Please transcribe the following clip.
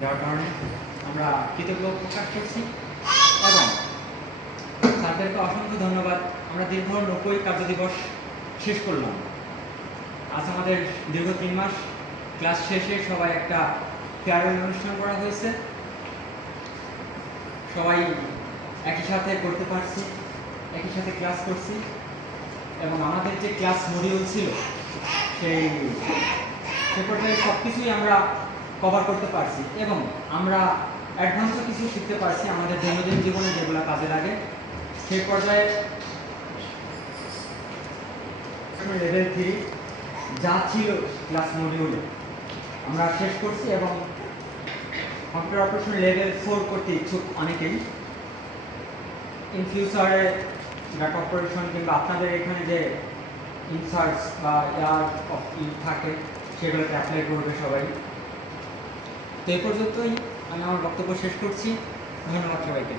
যার কারণে আমরা কৃতজ্ঞ প্রকাশ করছি এবং স্যারদেরকে অসংখ্য ধন্যবাদ। আমরা দীর্ঘ 90 কার্যদিবস শেষ করলাম। আজ আমাদের দীর্ঘ 3 মাস ক্লাস শেষে সবাই একটা ফেয়ারওয়েল অনুষ্ঠান করা হয়েছে। সবাই একই সাথে করতে পারছি, একই সাথে ক্লাস করছি এবং আমাদের যে ক্লাস মডিউল ছিল সে পর্যায়ে সব কিছুই আমরা কভার করতে পারছি এবং আমরা অ্যাডভান্সও কিছু শিখতে পারছি আমাদের দৈনন্দিন জীবনে যেগুলো কাজে লাগে। সেই পর্যায়ে লেভেল 3 যা ছিল ক্লাস মডিউলে আমরা শেষ করছি এবং কম্পিউটার অপারেশন লেভেল 4 করতে ইচ্ছুক অনেকেই। ইন ফিউচারে ডাটা অপারেশন কিংবা আপনাদের এখানে যে ইনসার্টস বা ইয়ার থাকে সেগুলোতে অ্যাপ্লাই করবে সবাই। তো এই পর্যন্তই আমি আমার বক্তব্য শেষ করছি। ধন্যবাদ সবাইকে।